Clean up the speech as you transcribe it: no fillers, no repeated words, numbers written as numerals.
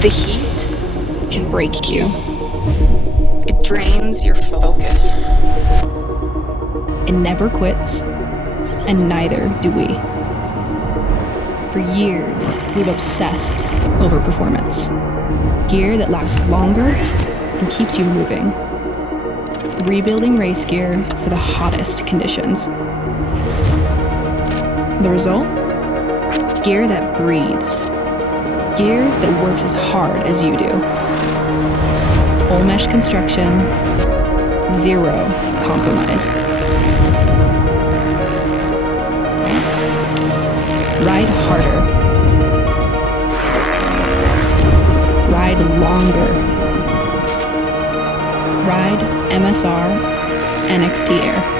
The heat can break you. It drains your focus. It never quits, and neither do we. For years, we've obsessed over performance. Gear that lasts longer and keeps you moving. Rebuilding race gear for the hottest conditions. The result? Gear that breathes. Gear that works as hard as you do. Full mesh construction, zero compromise. Ride harder. Ride longer. Ride MSR NXT Air.